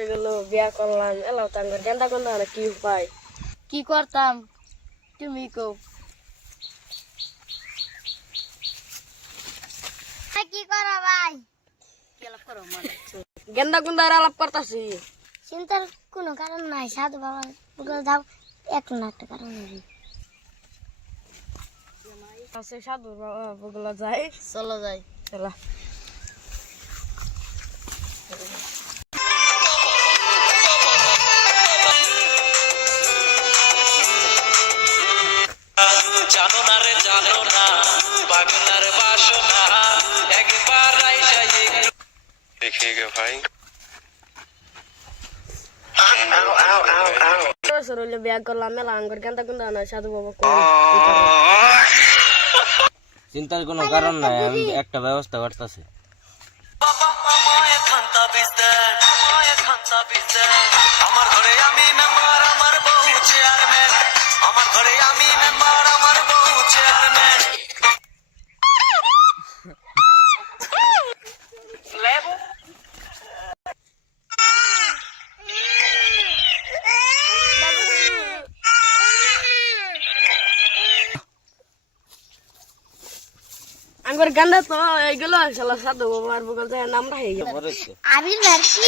এগুলো বিয়া করলাম এলাও তাঙ্গর গেন্দা গন্ধা না কি উপায় কি করতাম তুমি কও কি করো ভাই গেলা করো মানে গেন্দা গন্ধার আলাপ করতাছি চিন্তার কোনো কারণ নাই সাধু বাবা বলে দাও 1 লাখ টাকা কারণ নেই আছে সাধু বগুলা যায় চলো যাই চলা জানো না রে জানো না পাগলার বাসনা একবার আইসা দেখে গে ভাই সরলে বিয়া করলাম মেলা আঙ্গর গেন্দা গন্ধা না সাধু বাবা চিন্তার কোনো কারণ নাই আমি একটা ব্যবস্থা করতেছি আমার ঘরে আমি মেম্বার আমার বউ চেয়ারম্যান আমার ঘরে আমি মেম্বার আমার বউ চেয়ারম্যান আঙ্গর গেন্দা তো এইগুলো আসলে সাধু বাবার বগল যায় নাম রাখে গেল আবির মারছি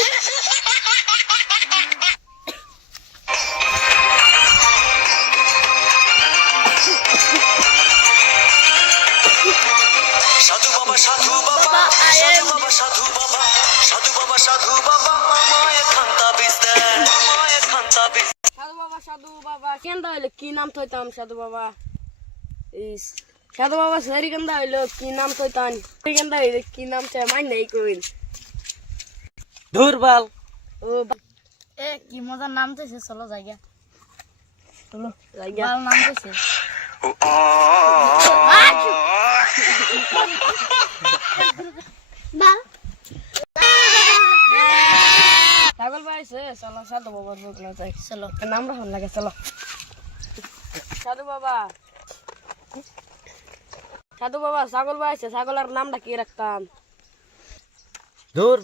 সাধু বাবা সাধু বাবা সাধু বাবা সাধু বাবা সাধু বাবা সাধু বাবা আমায় খান্তা বিষ দেন আমায় খান্তা বিষ সাধু বাবা গেন্দা হইলো কি নাম থইতাম সাধু বাবা ইস সাধু বাবা সরি গেন্দা হইলো কি নাম থইতাম গেন্দা হইলো কি নাম চাই মাই নাই কইন দুর্বল ও এ কি মজার নাম দিয়েছে চলো জায়গা চলো লাগা ভালো নাম দিয়েছে বাল ছাগল পাইছে চলো সাধু বাবার বগলা যাই চলো নাম রাখুন লাগে চলো সাধু বাবা ছাগল পাইছে ছাগলের নামটা কি রাখতাম দূর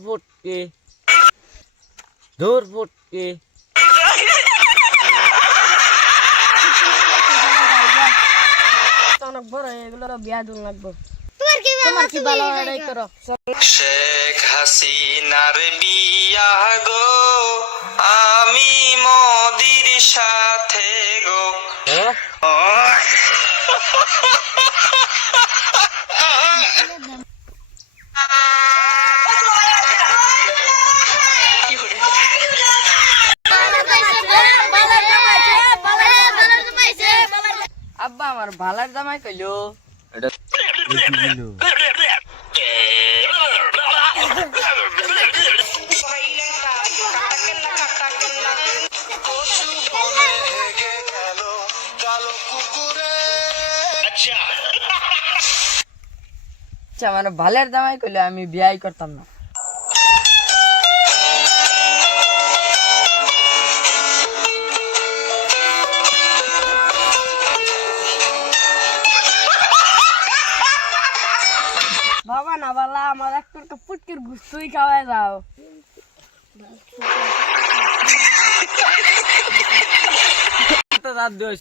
ফুটকে অনেক বড় এগুলো বিয়া দুন লাগবো তোমার কি ভালো হয় করো শেখ হাসিনার বিয়া গো আমি মোদির সাথে গো আব্বা আমার ভালার জামাই কইলো এটা কি দিল আচ্ছা মানে ভালের জামাই কইলো আমি বিয়াই করতাম না বাবা না বালা আমার একটা পুটকির গুস্তই খাওয়াই যাও তো রাত দোষ